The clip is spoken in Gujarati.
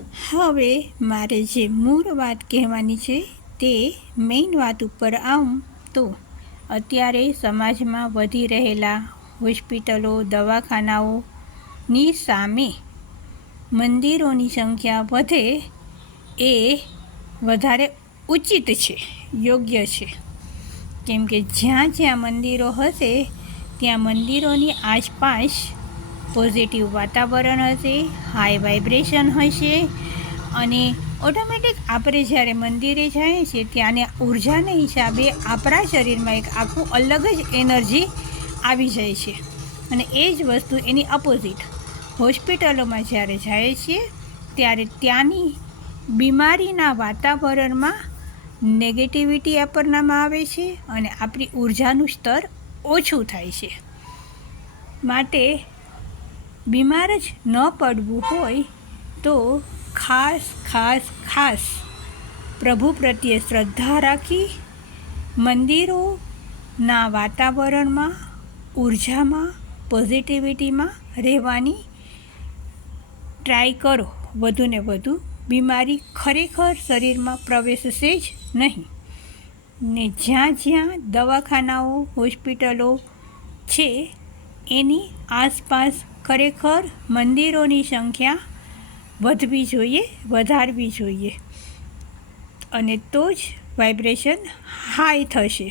હવે મારે જે મૂળ વાત કહેવાની છે તે મેઇન વાત ઉપર આવું તો અત્યારે સમાજમાં વધી રહેલા હોસ્પિટલો દવાખાનાઓની સામે મંદિરોની સંખ્યા વધે એ વધારે ઉચિત છે, યોગ્ય છે. કેમ કે જ્યાં જ્યાં મંદિરો હશે ત્યાં મંદિરોની આસપાસ પોઝિટિવ વાતાવરણ હશે, હાઈ વાઇબ્રેશન હશે અને ઓટોમેટિક આપણે જ્યારે મંદિરે જઈએ છીએ ત્યાંની ઉર્જાને હિસાબે આપણા શરીરમાં એક આખું અલગ જ એનર્જી આવી જાય છે. અને એ જ વસ્તુ એની અપોઝિટ હોસ્પિટલોમાં જ્યારે જાય છીએ ત્યારે ત્યાંની બીમારીના વાતાવરણમાં નેગેટિવિટી આપવામાં આવે છે અને આપણી ઉર્જાનું સ્તર ઓછું થાય છે. માટે બીમાર જ ન પડવું હોય તો ખાસ પ્રભુ પ્રત્યે શ્રદ્ધા રાખી મંદિરોના વાતાવરણમાં, ઉર્જામાં, પોઝિટિવિટીમાં રહેવાની ટ્રાય કરો. વધુને વધુ બીમારી ખરેખર શરીરમાં પ્રવેશશે જ નહીં. ને જ્યાં જ્યાં દવાખાનાઓ, હોસ્પિટલો છે એની આસપાસ ખરેખર મંદિરોની સંખ્યા વધવી જોઈએ, વધારવી જોઈએ અને તો જ વાઇબ્રેશન હાઈ થશે.